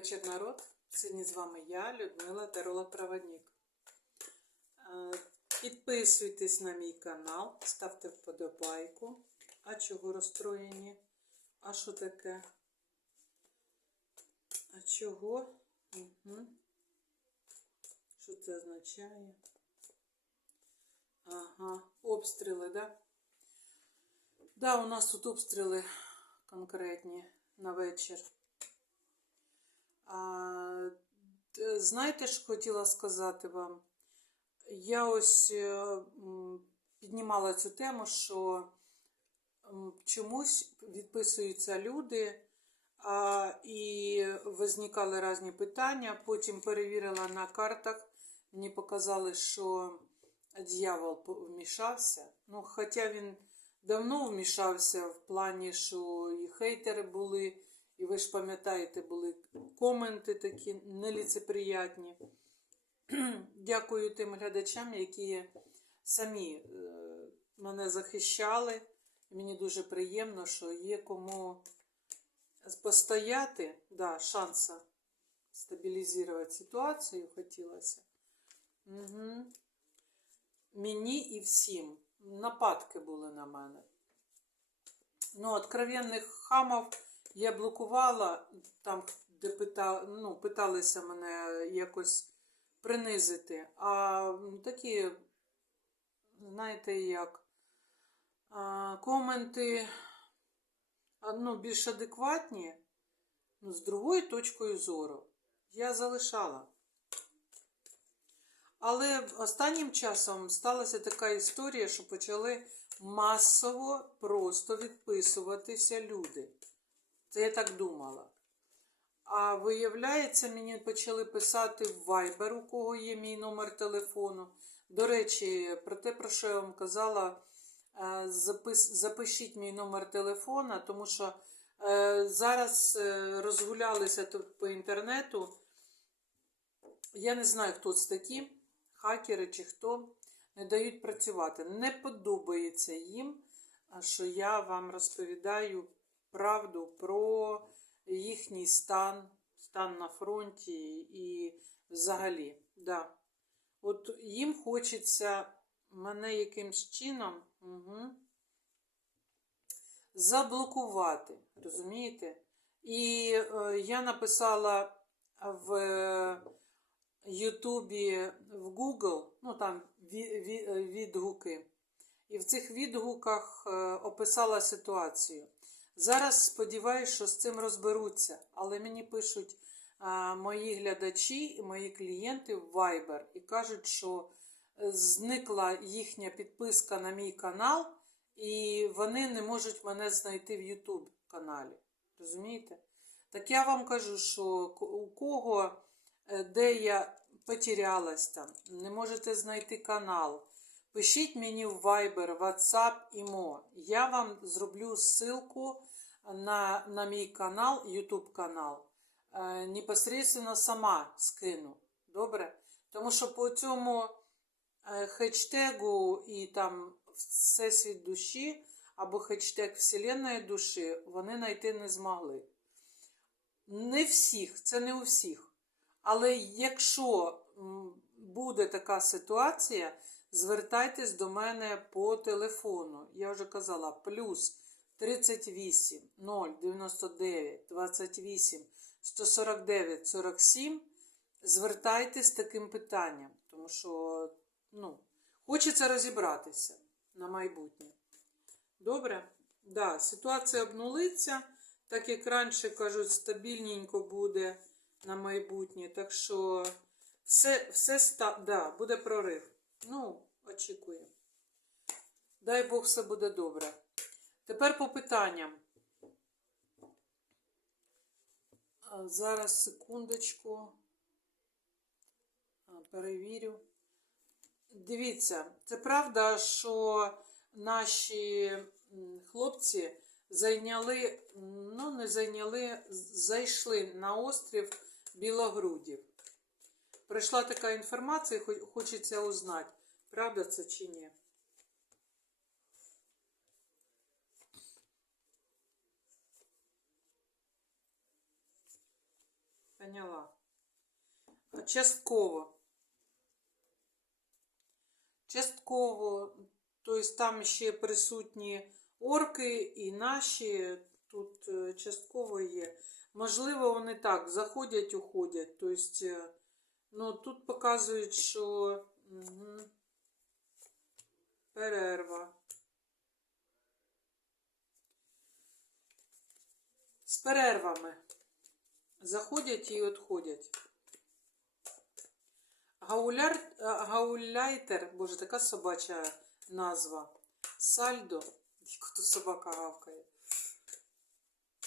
вечір, народ. Сьогодні з вами я, Людмила Таролог-Проводник. Е, Підписуйтесь на мій канал, ставте вподобайку. А чого розстроєні? А що таке? А чого? Угу. Що це означає? Ага, обстріли, да? Да, у нас тут обстріли конкретні на вечір. Знаєте, що хотіла сказати вам? Я ось е, піднімала цю тему, що чомусь відписуються люди, і возникали різні питання. Потім перевірила на картах, мені показали, що дьявол вмішався. Ну, хоча він давно вмішався в плані, що і хейтери були, і ви ж пам'ятаєте, були коменти такі неліцеприятні. Дякую тим глядачам, які самі е, мене захищали. Мені дуже приємно, що є кому постояти, да, шанса стабілізувати ситуацію хотілося. Угу. Мені і всім. Нападки були на мене. Ну, откровенних хамов я блокувала, там, де пита, ну, питалися мене якось принизити. А такі, знаєте, як а, коменти ну, більш адекватні, ну, з другою точкою зору я залишала. Але останнім часом сталася така історія, що почали масово просто відписуватися люди. Це я так думала. А виявляється, мені почали писати в Viber, у кого є мій номер телефону. До речі, про те, про що я вам казала, е, запис, запишіть мій номер телефона, тому що е, зараз е, розгулялися тут по інтернету. Я не знаю, хто це такі, хакери чи хто, не дають працювати. Не подобається їм, що я вам розповідаю правду про їхній стан, стан на фронті і взагалі. Да. От їм хочеться мене якимсь чином угу, заблокувати, розумієте? І е, я написала в Ютубі, в Google, ну там е, відгуки. І в цих відгуках е, описала ситуацію. Зараз сподіваюся, що з цим розберуться, але мені пишуть а, мої глядачі і мої клієнти в Viber і кажуть, що е, зникла їхня підписка на мій канал, і вони не можуть мене знайти в YouTube каналі. Розумієте? Так я вам кажу, що у кого, е, де я потерялась там, не можете знайти канал. Пишіть мені в Viber, WhatsApp, ІМО. Я вам зроблю ссылку на, на мій канал, YouTube канал. Е, непосредственно сама скину. Добре? Тому що по цьому е, хештегу і там Всесвіт душі або хештег Вселенної душі вони знайти не змогли. Не всіх, це не у всіх. Але якщо буде така ситуація, звертайтесь до мене по телефону. Я вже казала, плюс 38 0 99 28 149 47. Звертайтесь з таким питанням, тому що ну, хочеться розібратися на майбутнє. Добре? Да, ситуація обнулиться, так як раніше кажуть, стабільненько буде на майбутнє. Так що все, все да, буде прорив. Ну, очікуємо. Дай Бог, все буде добре. Тепер по питанням. Зараз секундочку. Перевірю. Дивіться, це правда, що наші хлопці зайняли, ну не зайняли, зайшли на острів Білогрудів. Прийшла така інформація, хо- хочеться узнати, правда це чи ні. Поняла. Частково. Частково. Тобто там ще присутні орки і наші. Тут е, частково є. Можливо, вони так заходять, уходять. Тобто, е, ну, тут показують, що мгм, перерва. З перервами. Заходять і відходять. Гауляр, е, гауляйтер, боже, така собача назва. Сальдо, як то собака гавкає.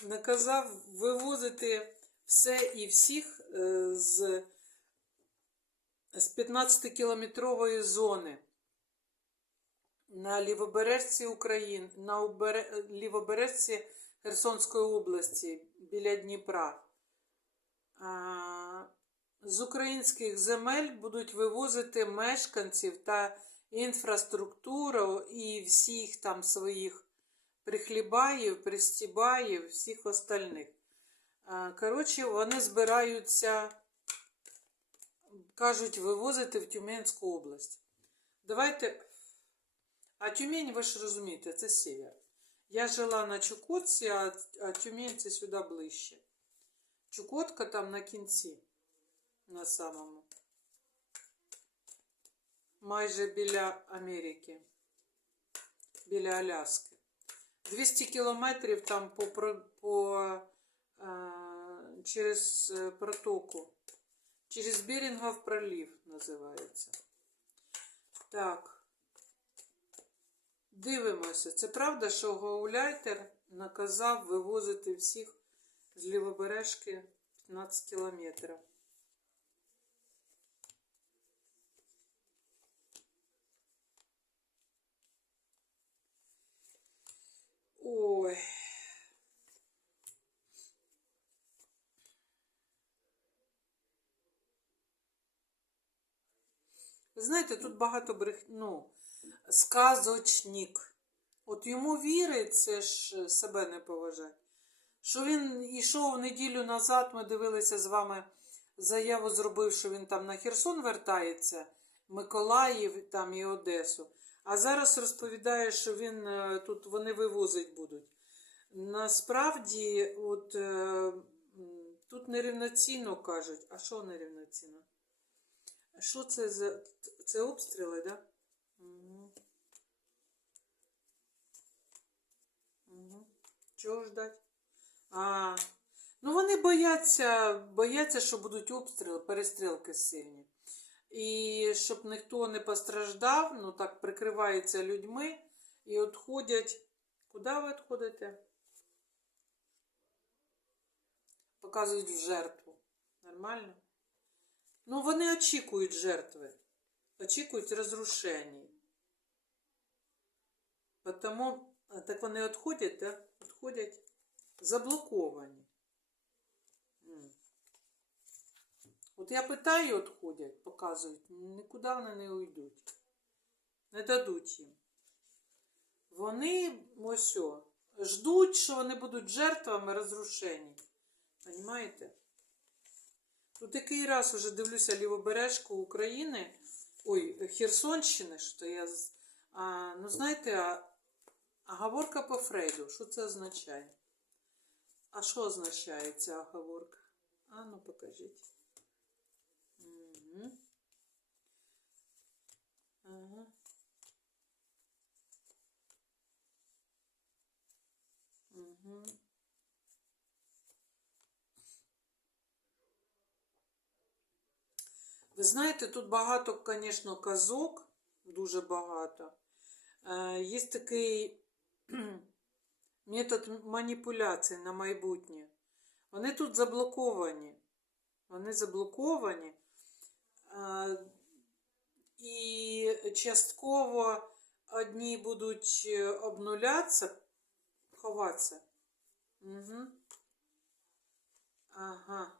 Наказав вивозити все і всіх е, з, з 15-кілометрової зони на лівобережці України, на убере- лівобережці Херсонської області біля Дніпра. А, З українських земель будуть вивозити мешканців та інфраструктуру і всіх там своїх прихлібаїв, пристібаїв, всіх остальних. Коротше, вони збираються, кажуть, вивозити в Тюменську область. Давайте. А Тюмень, ви ж розумієте, це север. Я жила на Чукотці, а, а Тюмень це сюди ближче. Чукотка там на кінці, на самому. Майже біля Америки, біля Аляски. 200 кілометрів там по, по, а, через е, протоку. Через Берінгов пролив називається. Так. Дивимося. Це правда, що Гауляйтер наказав вивозити всіх з лівобережки 15 кілометрів. Ой. Знаєте, тут багато брех... ну, сказочник. От йому вірить, це ж себе не поважає. Що він йшов неділю назад, ми дивилися з вами заяву зробив, що він там на Херсон вертається, Миколаїв там і Одесу. А зараз розповідає, що він е, тут вони вивозить будуть. Насправді, от е, тут нерівноцінно кажуть. А що нерівноцінно? Що це за це обстріли, так? Да? Угу. Угу. Чого ждать? А, ну вони бояться, бояться, що будуть обстріли, перестрілки сильні. І щоб ніхто не постраждав, ну так прикриваються людьми і відходять. Куди ви відходите? Показують в жертву. Нормально? Ну, вони очікують жертви. Очікують розрушень. Тому так вони відходять, да? Відходять заблоковані. От я питаю, відходять, показують, нікуди вони не уйдуть. Не дадуть їм. Вони ось о, ждуть, що вони будуть жертвами розрушень. Понимаєте? Тут який раз уже дивлюся лівобережку України, ой, Херсонщини, що я. А, ну, знаєте, а, а говорка по Фрейду, що це означає? А що означає ця оговорка? А ну покажіть. Угу. Ага. Угу. Ви знаєте, тут багато, звісно, казок, дуже багато. Е, Є такий метод маніпуляції на майбутнє. Вони тут заблоковані. Вони заблоковані. І частково одні будуть е, обнулятися, ховатися. Угу. Ага.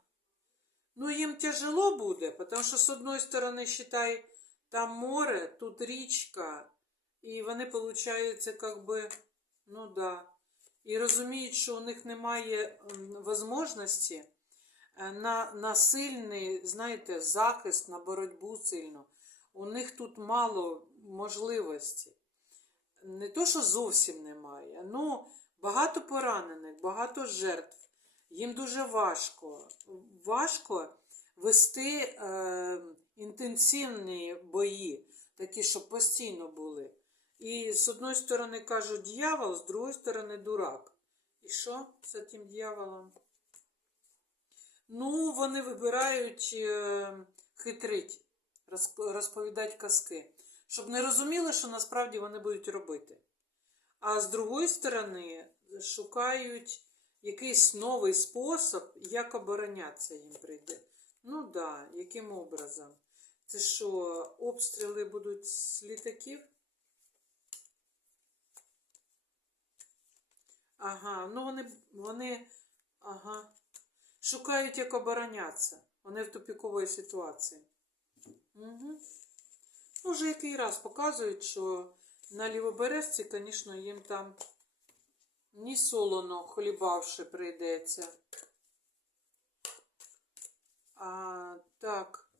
Ну, їм тяжело буде, тому що, з одної сторони, считай, там море, тут річка, і вони, виходить, як би, ну да. І розуміють, що у них немає можливості е, на, на сильний, знаєте, захист, на боротьбу сильно. У них тут мало можливостей. Не то, що зовсім немає. Ну, багато поранених, багато жертв. Їм дуже важко. Важко вести е, інтенсивні бої, такі, щоб постійно були. І з одної сторони кажуть дьявол, з другої сторони дурак. І що з цим дьяволом? Ну, вони вибирають е, хитрить, розповідати казки, щоб не розуміли, що насправді вони будуть робити. А з другої сторони, шукають якийсь новий спосіб, як оборонятися їм прийде. Ну так, да, яким образом? Це що, обстріли будуть з літаків? Ага, ну вони, вони ага, шукають, як оборонятися. Вони в тупіковій ситуації. Угу. Ну, вже який раз показують, що на лівобережці, звісно, їм там ні солоно хлібавши прийдеться. А, так.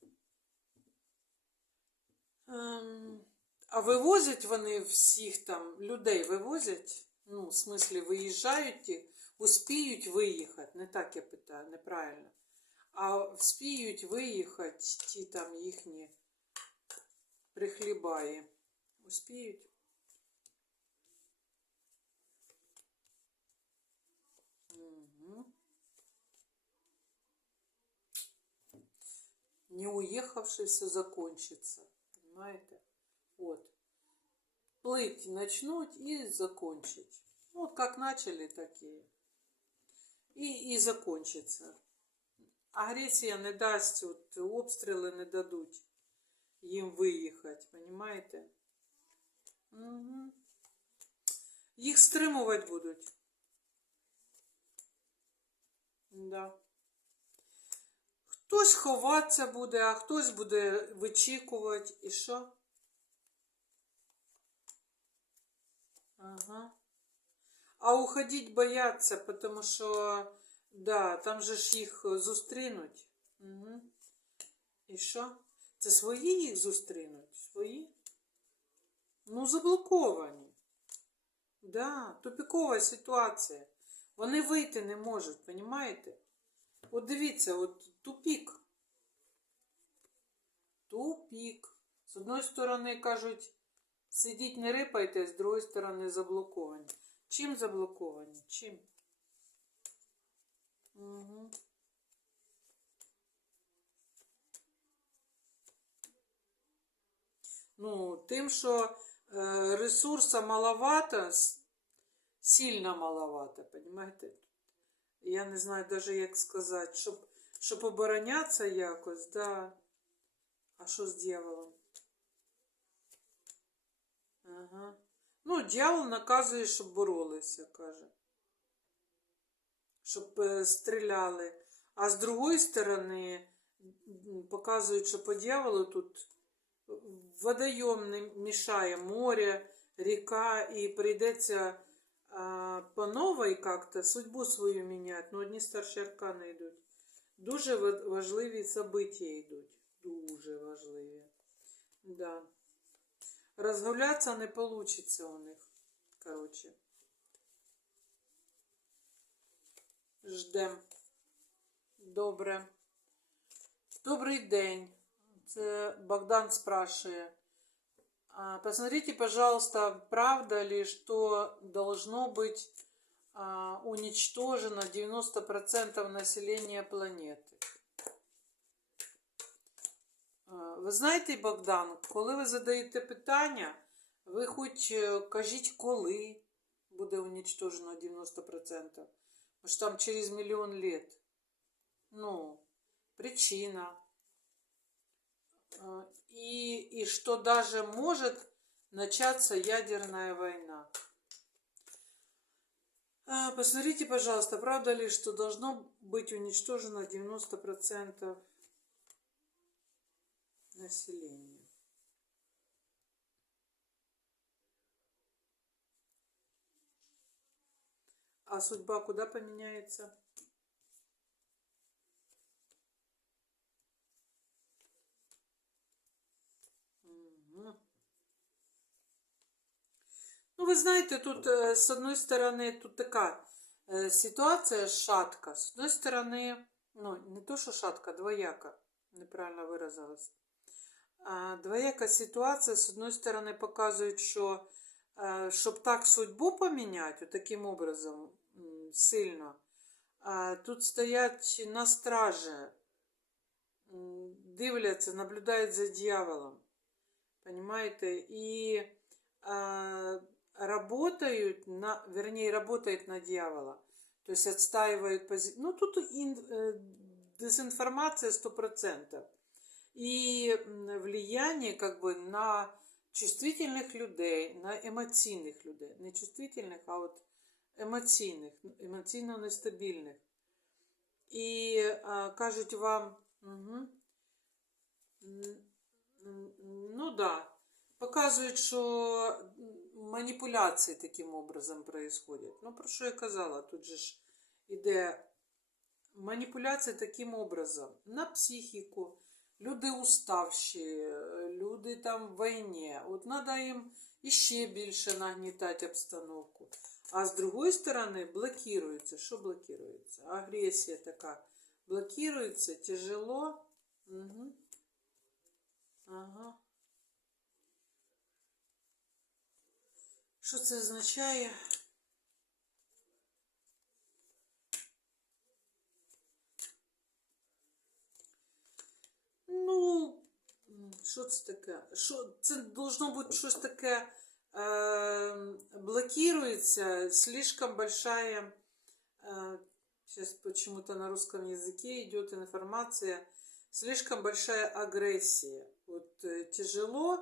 Ем, а вивозять вони всіх там людей вивозять? Ну, в смислі, виїжджають ті, успіють виїхати. Не так я питаю, неправильно. А вспіють виїхати ті там їхні прихлібаї. Успіють? Угу. Не уехавший все закончится. Понимаете? Вот. Плыть начнуть и закончить. Ну, Вот как начали, такие. І, і закончиться. Агресія не дасть, от, обстріли не дадуть їм виїхати, понимаєте? Угу. Їх стримувати будуть. Да. Хтось ховатися буде, а хтось буде вичікувати. І що? Ага. А уходить бояться, тому що, да, там же ж їх зустрінуть. Угу. І що? Це свої їх зустрінуть? Свої? Ну, заблоковані. Да, тупікова ситуація. Вони вийти не можуть, понімаєте? От дивіться, от тупік. Тупік. З одної сторони кажуть, сидіть не рипайте, з другої сторони заблоковані. Чим заблоковані? Чим? Угу. Ну, тим, що е, ресурсу маловато, сильно маловато, понимаете? Я не знаю даже, як сказати, щоб, щоб оборонятися якось, да. А що з дьяволом? Ага. Ну, дьявол наказує, щоб боролися, каже. Щоб е, стріляли. А з другої сторони показують, що по дьяволу тут водойом не мішає море, ріка, і прийдеться по новій как-то судьбу свою міняти. Ну, одні старші аркани йдуть. Дуже важливі события йдуть. Дуже важливі. Да. Розгулятися не вийде у них. Короче. Ждем. Добре. Добрий день. Це Богдан спрашивает. Посмотрите, пожалуйста, правда ли, что должно быть уничтожено 90% населения планети? А, Ви знаєте, Богдан, коли ви задаєте питання, ви хоч е, кажіть, коли буде уничтожено 90%. Може там через мільйон лет. Ну, причина. А, И, и что даже может начаться ядерная война. А, Посмотрите, пожалуйста, правда ли, что должно быть уничтожено 90% населения. А судьба куда поменяется? Ну, вы знаете, тут, э, с одной стороны, тут такая э, ситуация шатка, С одной стороны, ну, не то, что шатка, двояка, неправильно выразилась. Двояка ситуація, з одної сторони, показують, що е, щоб так судьбу поміняти, таким образом сильно, тут стоять на страже, дивляться, наблюдають за дьяволом. Понимаете? А, работают на, вернее, работает на дьявола. То есть отстаивают позицию. Ну, тут ин- э, дезинформация 100%. И влияние как бы на чувствительных людей, на емоційних людей. Не чувствительних, а от емоційних, емоційно нестабільних. І а, кажуть вам, угу, ну да, показують, що маніпуляції таким образом происходять. Ну, про що я казала, тут же ж іде маніпуляції таким образом на психіку. Люди уставші, люди там в війні. От треба їм іще більше нагнітати обстановку. А з другої сторони блокирується. Що блокирується? Агресія така. Блокирується, тяжело. Угу. Ага. Що це означає? Ну, що це таке? Що, це должно бути щось таке э, блокируется, слишком большая, э, сейчас почему-то на русском языке идет информация, слишком большая агрессия. Вот э, тяжело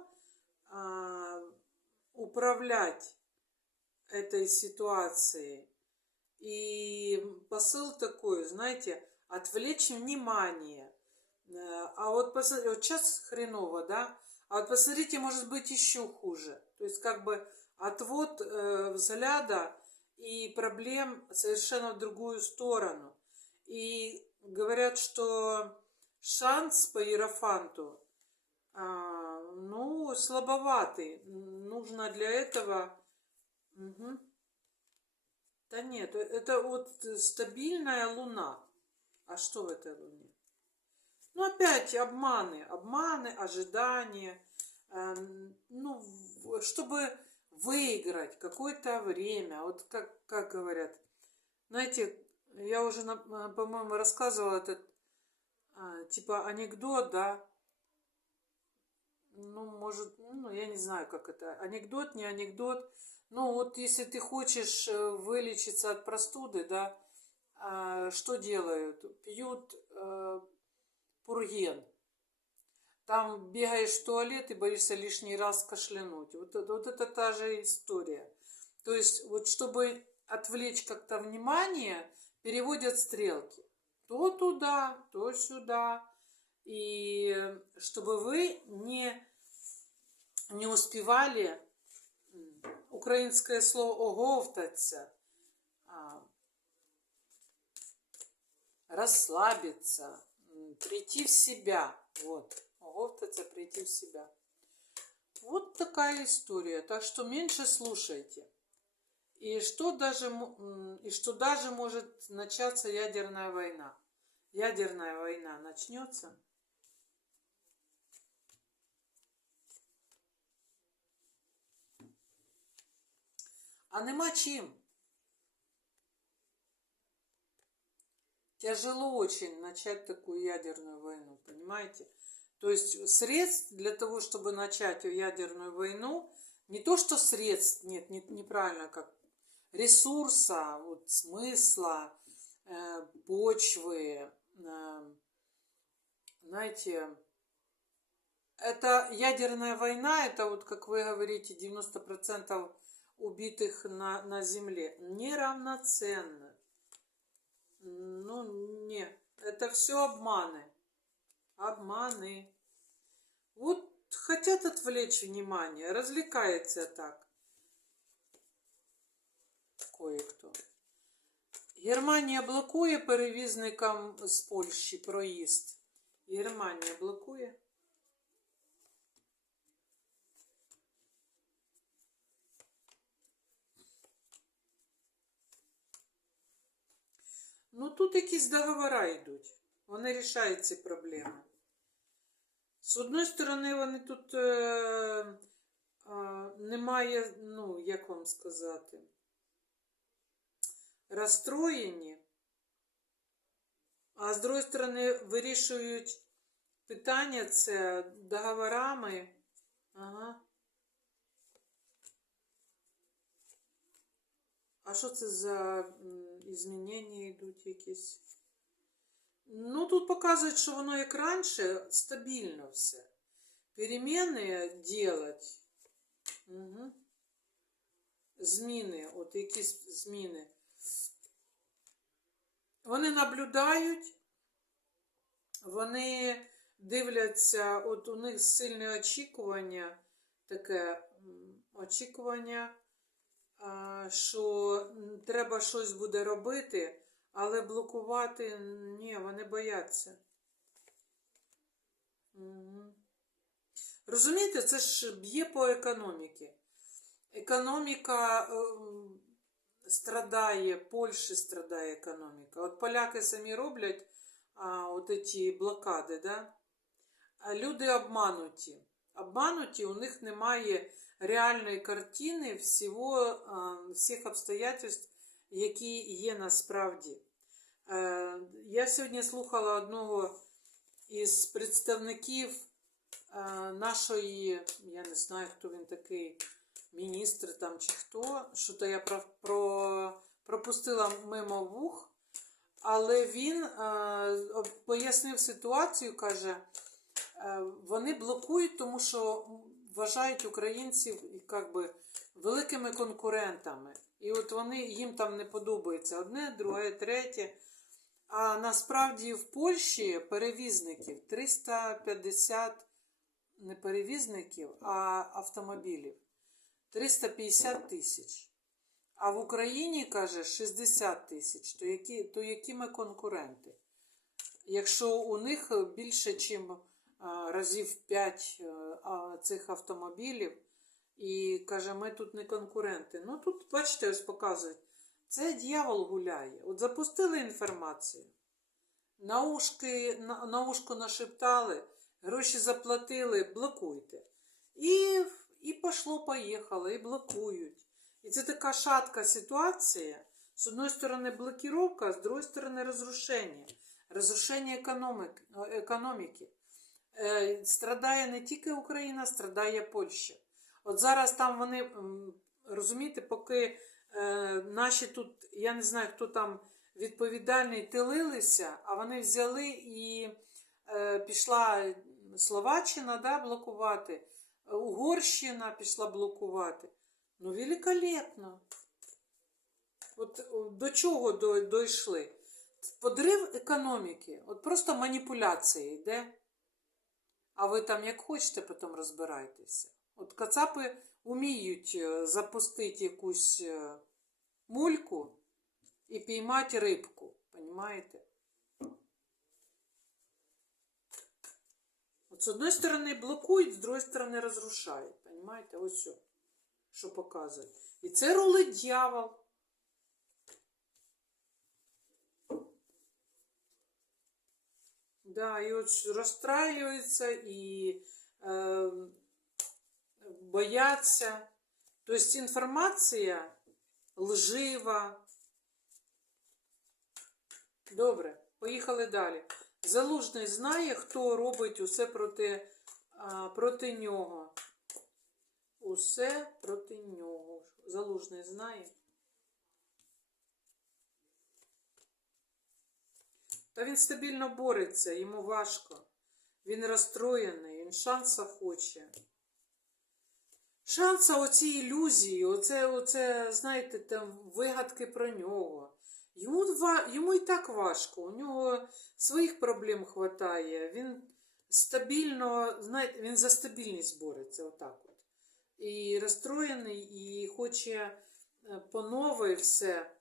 а, управлять этой ситуацией. И посыл такой, знаете, отвлечь внимание. Э, А вот, посмотри, вот сейчас хреново, да? А вот посмотрите, может быть еще хуже. То есть как бы отвод э, взгляда и проблем совершенно в другую сторону. И говорят, что шанс по Иерофанту, а, ну, слабоватый. Нужно для этого... Мгм. Да нет, э- это вот стабильная луна. А что в этой луне? Ну, опять обманы, обманы, ожидания. Эм, Ну, чтобы выиграть какое-то время. Вот как, как говорят. Знаете, я уже, э, по-моему, рассказывала этот, а, типа, анекдот, да. Ну, может, ну, я не знаю, как это. Анекдот, не анекдот. Ну, вот если ты хочешь э, вылечиться от простуды, да, а, что делают? Пьют э, пурген. Там бегаешь в туалет и боишься лишний раз кашлянуть. Вот, это- вот это та же история. То есть, вот чтобы отвлечь как-то внимание, переводят стрелки. То туда, то сюда. И чтобы вы не, не успевали украинское слово оговтаться, а, расслабиться, прийти в себя. Вот, оговтаться, прийти в себя. Вот такая история. Так что меньше слушайте. И что даже, и что даже может начаться ядерная война. Ядерная война начнется. А нема чим. Тяжело очень начать такую ядерную войну, понимаете? То есть средств для того, чтобы начать ядерную войну, не то что средств, нет, не- неправильно, как ресурса, вот, смысла, э, почвы, э, знаете, это ядерная война, это вот, как вы говорите, 90% убитых на, на Земле, неравноценно. Ну, не, это все обманы. Обманы. Вот хотят отвлечь внимание, развлекается так. Кое-хто. Германія блокує перевізникам з Польщі проїзд. Германія блокує. Ну, тут якісь договора йдуть. Вони рішають ці проблеми. З одної сторони, вони тут е, е, немає, ну, як вам сказати, розстроєні, а з другої сторони, вирішують питання це договорами. Ага. А що це за м, змінення йдуть якісь? Ну, тут показують, що воно як раніше стабільно все. Переміни делать. Угу. Зміни, от якісь зміни. Вони наблюдають, вони дивляться, от у них сильне очікування, таке очікування, що треба щось буде робити, але блокувати ні, вони бояться. Мгм. Розумієте, це ж б'є по економіці. Економіка ем, страдає, Польщі страдає економіка. От поляки самі роблять а, от ці блокади, да? а люди обмануті. Обмануті, у них немає реальної картини всього, всіх обстоятельств, які є насправді. Е, Я сьогодні слухала одного із представників е, нашої, я не знаю, хто він такий, міністр там чи хто, що то я про, про, пропустила мимо вух, але він е, пояснив ситуацію, каже, вони блокують, тому що вважають українців як би, великими конкурентами. І от вони їм там не подобається одне, друге, третє. А насправді в Польщі перевізників 350 не перевізників, а автомобілів 350 тисяч. А в Україні, каже, 60 тисяч. То які, то які ми конкуренти? Якщо у них більше, ніж разів 5 цих автомобілів, і каже, ми тут не конкуренти. Ну тут, бачите, ось показують. Це дьявол гуляє. От запустили інформацію, на, ушки, на, на ушко нашептали, гроші заплатили, блокуйте. І, і пошло, поїхало, і блокують. І це така шатка ситуація. З одної сторони блокировка, а з другої сторони розрушення. Розрушення економіки. Е, страдає не тільки Україна, страдає Польща. От зараз там вони, розумієте, поки е, наші тут, я не знаю, хто там відповідальний, тилилися, а вони взяли і е, пішла Словаччина да, блокувати, Угорщина пішла блокувати. Ну, великолепно. От до чого дійшли? Подрив економіки, от просто маніпуляція йде. А ви там як хочете, потім розбирайтеся. От кацапи вміють е, запустити якусь е, мульку і піймати рибку. Понімаєте? От з одної сторони блокують, з другої сторони розрушають. Понімаєте? Ось що, що показує. І це рулить дьявол. Да, і от розстраюються і е, бояться. Тобто інформація лжива. Добре, поїхали далі. Залужний знає, хто робить усе проти, а, проти нього. Усе проти нього. Залужний знає. Та він стабільно бореться, йому важко. Він розстроєний, він шанса хоче. Шанса оці ілюзії, оце, оце, знаєте, там вигадки про нього. Йому, йому і так важко, у нього своїх проблем хватає. Він стабільно, знаєте, він за стабільність бореться, отак от. І розстроєний, і хоче е, по новій все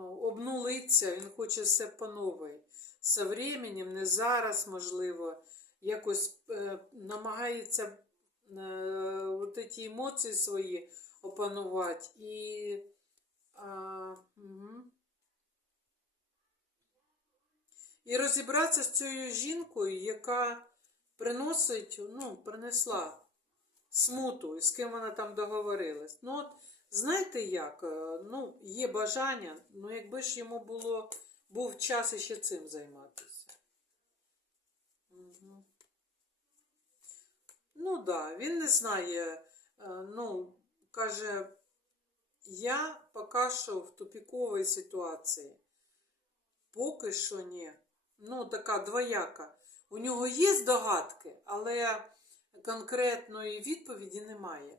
обнулиться, він хоче все по новій. Со временем, не зараз, можливо, якось е, намагається е, от ці емоції свої опанувати. І, а, угу. І розібратися з цією жінкою, яка приносить, ну, принесла смуту, з ким вона там договорилась. Ну, от, знаєте як? е, Ну, є бажання, ну якби ж йому було, був час іще цим займатися. Угу. Ну так, да, він не знає, е, ну, каже, я поки що в тупіковій ситуації. Поки що ні. Ну, така двояка. У нього є здогадки, але конкретної відповіді немає.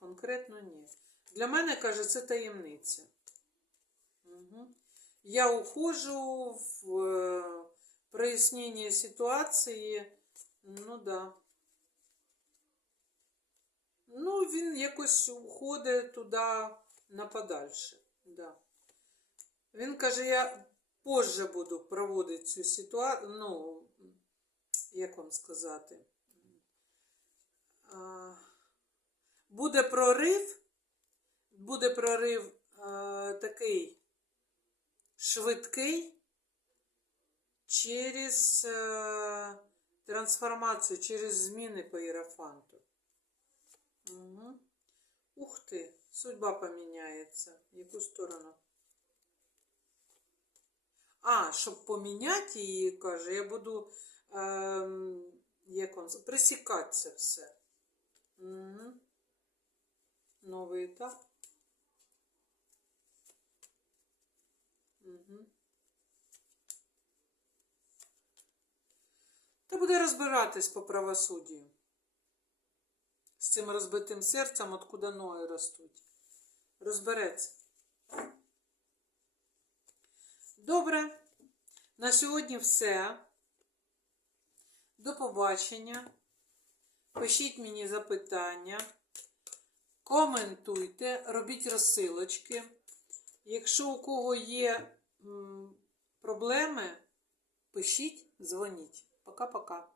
Конкретно ні. Для мене, каже, це таємниця. Угу. Я уходжу в е, прояснення ситуації. Ну да. Ну, він якось уходить туди на подальше. Да. Він каже, я позже буду проводити цю ситуацію. Ну, як вам сказати? А, Буде прорив, буде прорив а, такий швидкий через е, трансформацію, через зміни по іерофанту. Угу. Ух ти, судьба поміняється. Яку сторону? А, щоб поміняти її, каже, я буду ем, як сказати, присікати це все. Угу. Новий етап. Угу. Та буде розбиратись по правосуддю. З цим розбитим серцем, откуда ноги ростуть. Розбереться. Добре. На сьогодні все. До побачення. Пишіть мені запитання. Коментуйте, робіть розсилочки. Якщо у кого є проблеми, пишіть, дзвоніть. Пока-пока.